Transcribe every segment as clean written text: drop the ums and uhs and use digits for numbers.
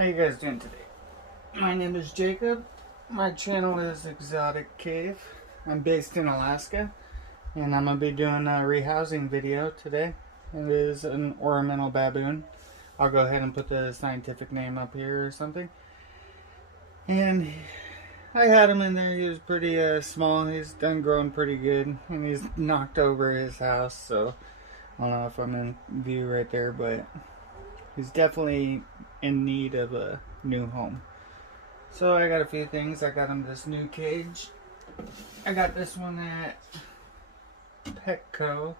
How you guys doing today? My name is Jacob. My channel is Exotic Cave. I'm based in Alaska, and I'm going to be doing a rehousing video today. It is an ornamental baboon. I'll go ahead and put the scientific name up here or something. And I had him in there. He was pretty small. He's done growing pretty good, and he's knocked over his house, so I don't know if I'm in view right there, but he's definitely in need of a new home. So I got a few things. I got him this new cage. I got this one at Petco.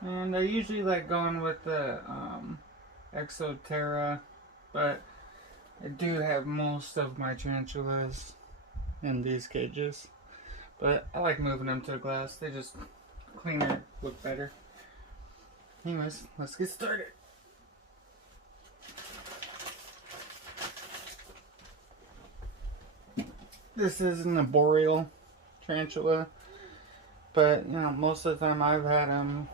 And I usually like going with the Exoterra, but I do have most of my tarantulas in these cages. But I like moving them to the glass. They just cleaner, look better. Anyways, let's get started. This is an arboreal tarantula, but you know, most of the time I've had them,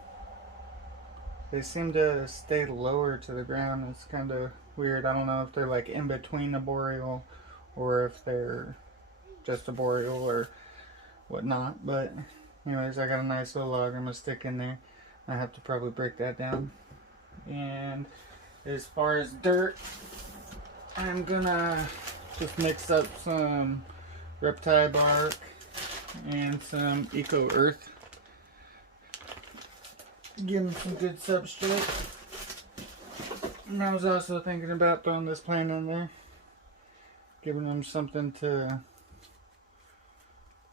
they seem to stay lower to the ground. It's kind of weird. I don't know if they're like in between arboreal or if they're just arboreal or whatnot. But anyways, I got a nice little log I'm gonna stick in there. I have to probably break that down. And as far as dirt, I'm gonna just mix up some reptile bark and some eco earth. Give them some good substrate. And I was also thinking about throwing this plant in there, giving them something to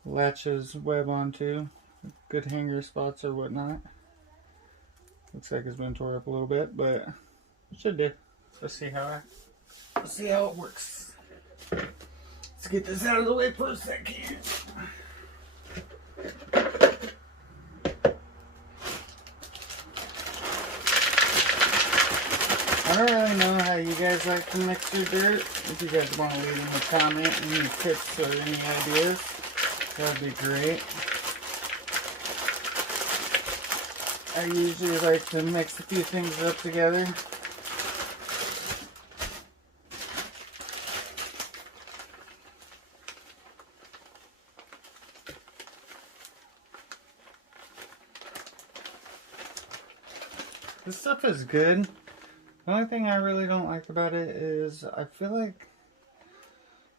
latch his web onto, good hanger spots or whatnot. Looks like it's been tore up a little bit, but it should do. Let's see how it works. Let's get this out of the way for a second. I don't really know how you guys like to mix your dirt. If you guys want to leave them a comment, any tips or any ideas, that would be great. I usually like to mix a few things up together. This stuff is good. The only thing I really don't like about it is I feel like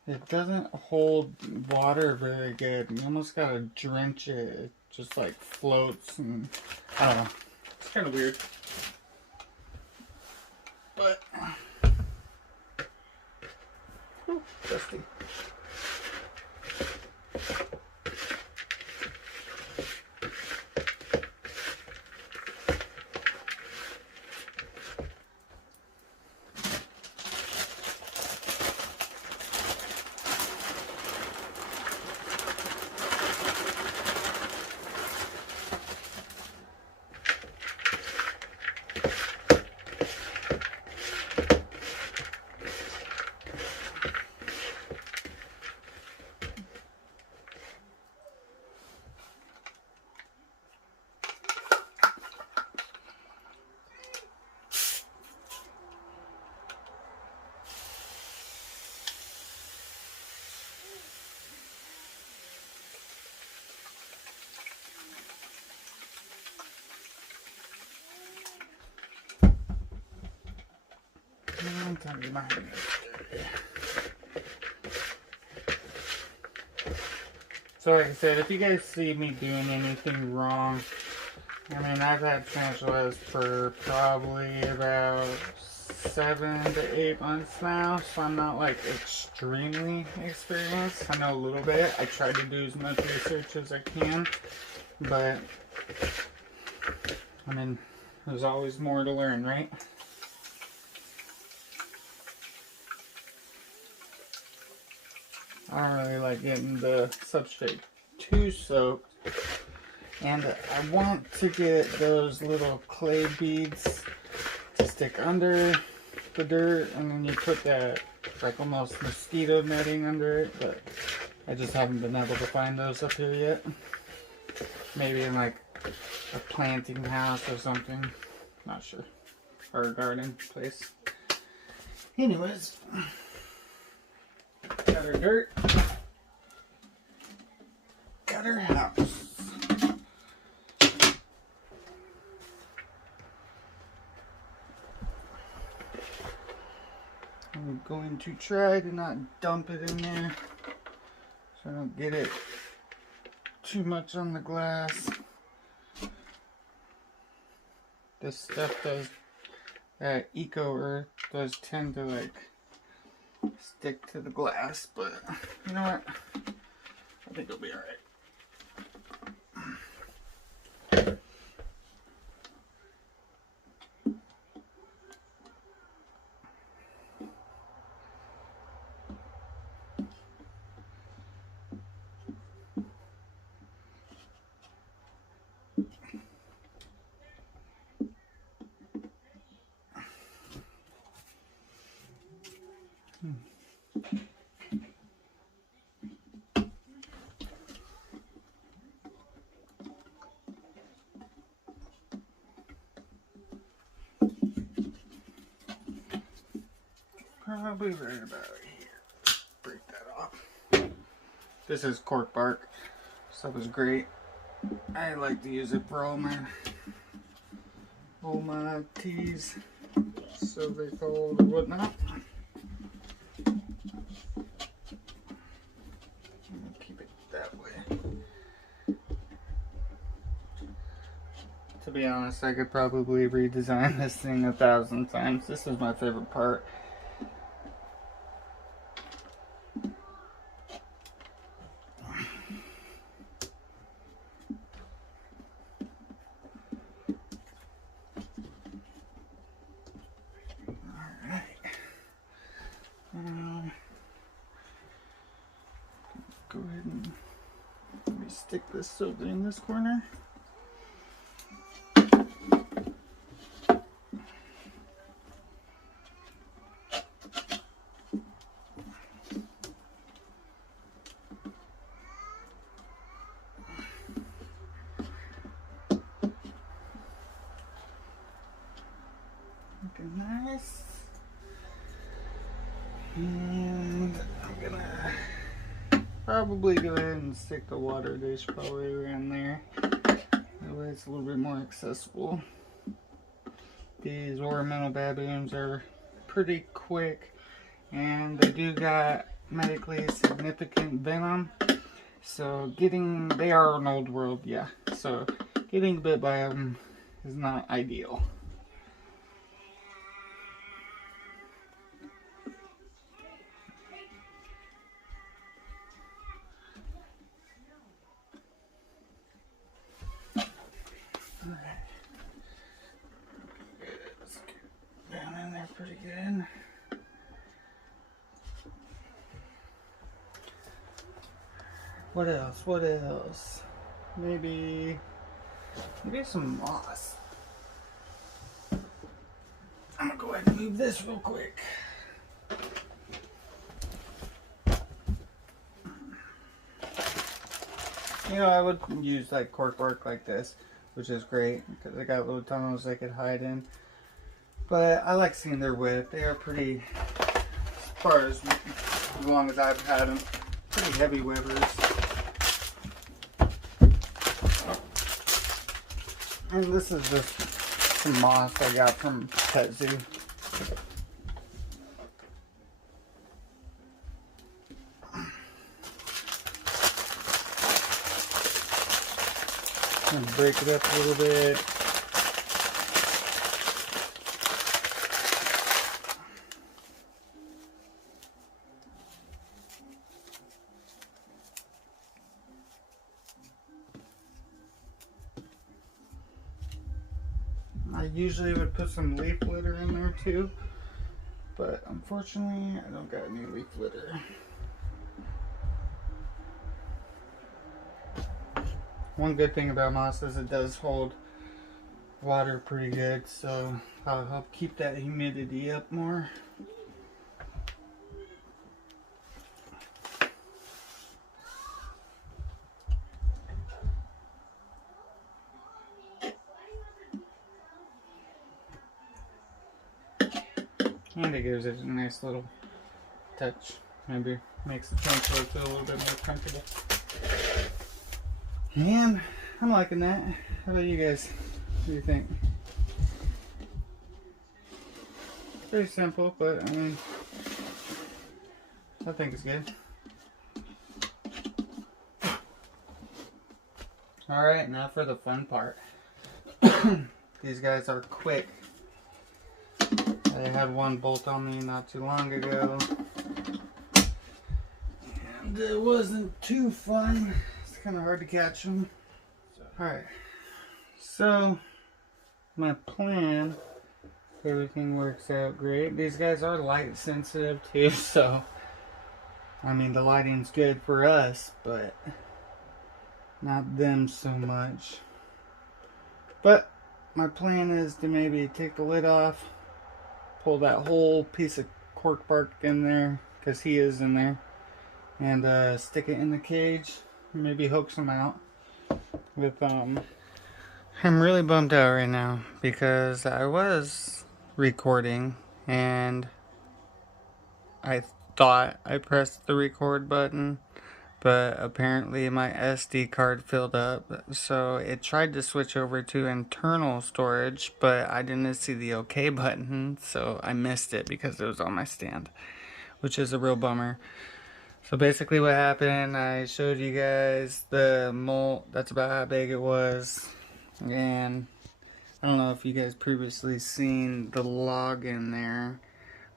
it doesn't hold water very good. You almost gotta drench it. It just like floats and I don't know. It's kind of weird. But whew, dusty. So like I said, if you guys see me doing anything wrong, I mean, I've had tarantulas for probably about 7 to 8 months now, so I'm not like extremely experienced. I know a little bit. I try to do as much research as I can, but I mean, there's always more to learn, right? I don't really like getting the substrate too soaked. And I want to get those little clay beads to stick under the dirt, and then you put that like almost mosquito netting under it, but I just haven't been able to find those up here yet. Maybe in like a planting house or something. Not sure. Or a garden place. Anyways, got her dirt, got her house. I'm going to try to not dump it in there so I don't get it too much on the glass. This stuff does, Eco Earth does tend to like stick to the glass, but you know what? I think it'll be alright. Probably right about here. Break that off. This is cork bark. Stuff is great. I like to use it for all my teas, so they cold or whatnot. Keep it that way. To be honest, I could probably redesign this thing 1,000 times. This is my favorite part. Go ahead and let me stick this over in this corner. Looking nice. And I'm gonna probably go ahead and stick the water dish probably around there. That way it's a little bit more accessible. These ornamental baboons are pretty quick and they do got medically significant venom. So they are an old world, yeah. So getting bit by them is not ideal. Pretty good. What else? What else? Maybe some moss. I'm gonna go ahead and move this real quick. You know, I would use like cork bark like this, which is great because they got little tunnels they could hide in. But I like seeing their width. They are pretty, as far as long as I've had them, pretty heavy webbers. And this is just some moss I got from Pet Zoo. I'm gonna break it up a little bit. I usually would put some leaf litter in there too, but unfortunately I don't got any leaf litter. One good thing about moss is it does hold water pretty good, so I'll help keep that humidity up more. And it gives it a nice little touch. Maybe makes the tarantula feel a little bit more comfortable. And I'm liking that. How about you guys? What do you think? Very simple, but I mean, I think it's good. Alright, now for the fun part. These guys are quick. I had one bolt on me not too long ago. And it wasn't too fun. It's kind of hard to catch them. Alright. So, my plan, if everything works out great. These guys are light sensitive too, so I mean the lighting's good for us, but not them so much. But my plan is to maybe take the lid off, pull that whole piece of cork bark in there, because he is in there, and stick it in the cage, maybe hoax him out with I'm really bummed out right now because I was recording and I thought I pressed the record button, but apparently my SD card filled up, so it tried to switch over to internal storage, but I didn't see the OK button, so I missed it because it was on my stand, which is a real bummer. So basically what happened, I showed you guys the molt, that's about how big it was, and I don't know if you guys previously seen the log in there,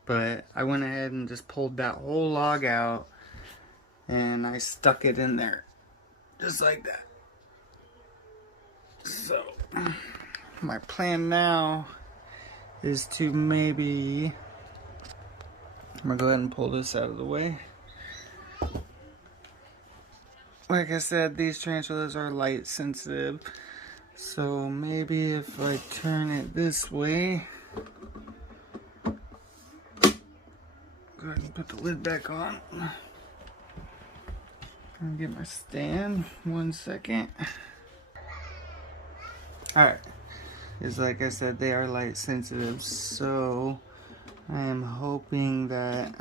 but I went ahead and just pulled that whole log out and I stuck it in there just like that. So my plan now is to maybe, I'm gonna go ahead and pull this out of the way. Like I said, these tarantulas are light sensitive, so maybe if I turn it this way, go ahead and put the lid back on and get my stand. 1 second. Alright, is like I said, they are light sensitive, so I am hoping that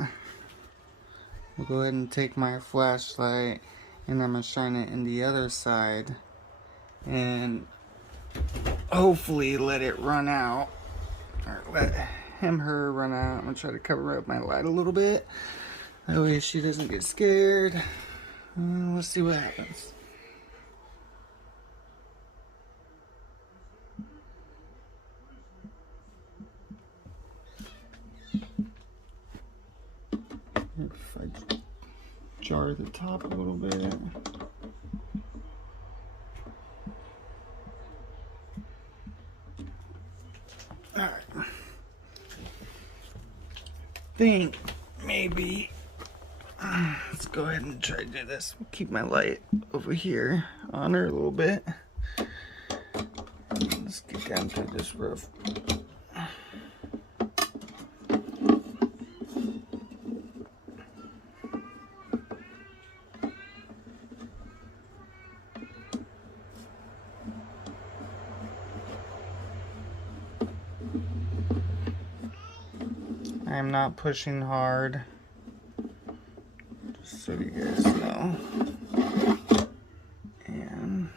I'll go ahead and take my flashlight and I'm going to shine it in the other side and hopefully let it run out, or let her run out. I'm going to try to cover up my light a little bit, that way she doesn't get scared. Let's see what happens. If I jar the top a little bit. Alright. Think maybe let's go ahead and try to do this. Keep my light over here on her a little bit. Let's get down through this roof. I'm not pushing hard, just so you guys know. And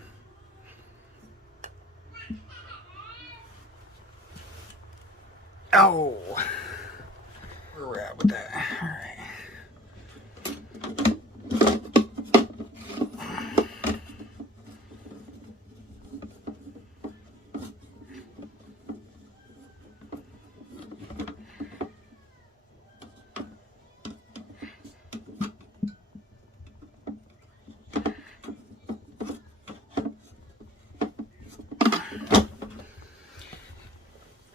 oh, where we're at with that. All right.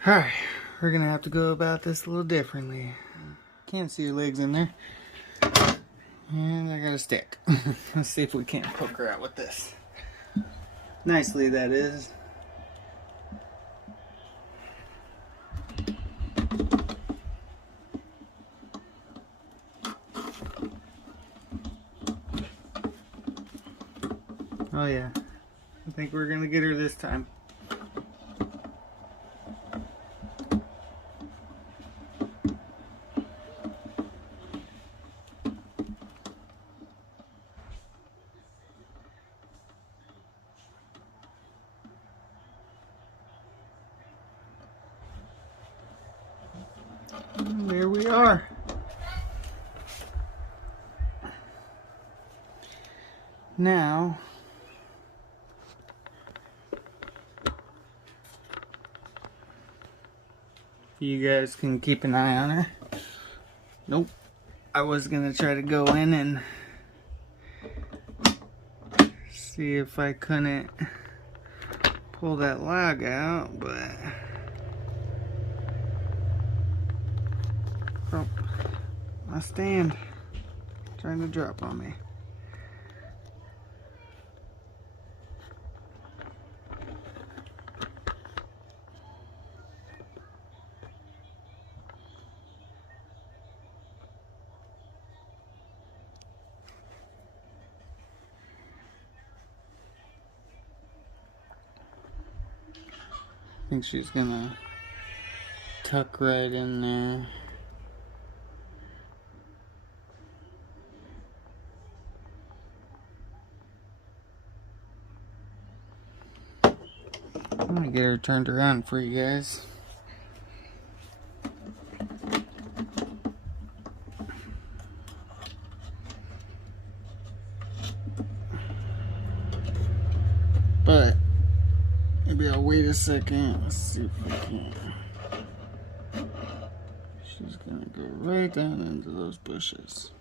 Alright, we're gonna have to go about this a little differently. Can't see your legs in there. And I got a stick. Let's see if we can't poke her out with this. Nicely, that is. Oh yeah, I think we're gonna get her this time. And there we are. Now, you guys can keep an eye on her. Nope. I was gonna try to go in and see if I couldn't pull that log out, but oh, my stand trying to drop on me. I think she's gonna tuck right in there. I'm gonna get her turned around for you guys. But maybe I'll wait a second. Let's see if we can. She's gonna go right down into those bushes.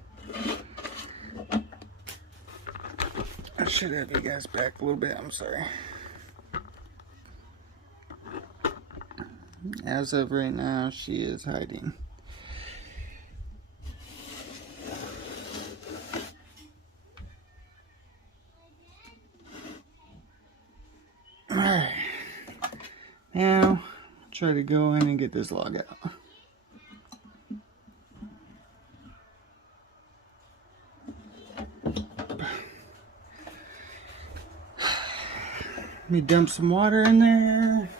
I should have you guys back a little bit. I'm sorry. As of right now, she is hiding. Alright. Now, try to go in and get this log out. Let me dump some water in there.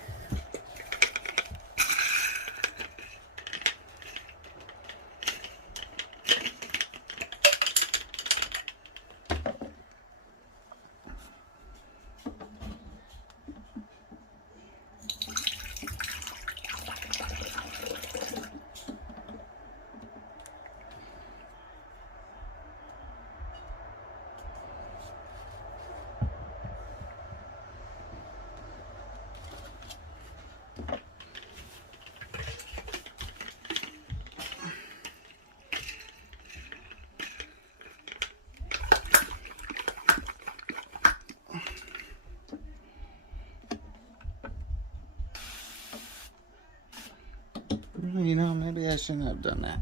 You know, maybe I shouldn't have done that.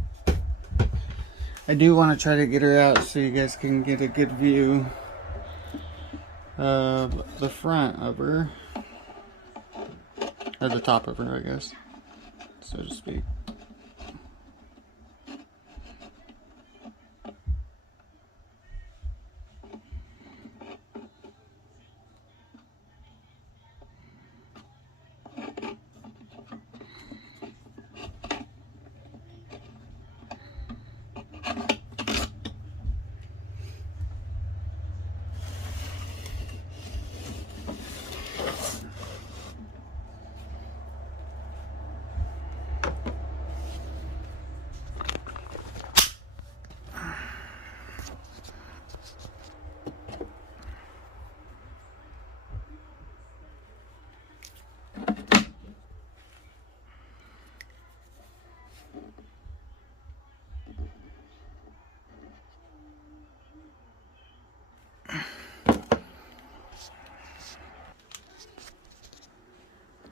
I do want to try to get her out so you guys can get a good view of the front of her. Or the top of her, I guess, so to speak.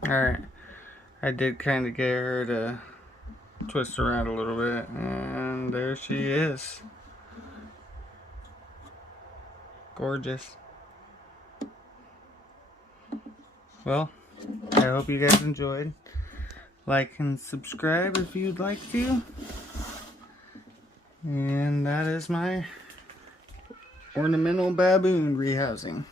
Alright, I did kind of get her to twist around a little bit, and there she is. Gorgeous. Well, I hope you guys enjoyed. Like and subscribe if you'd like to. And that is my ornamental baboon rehousing.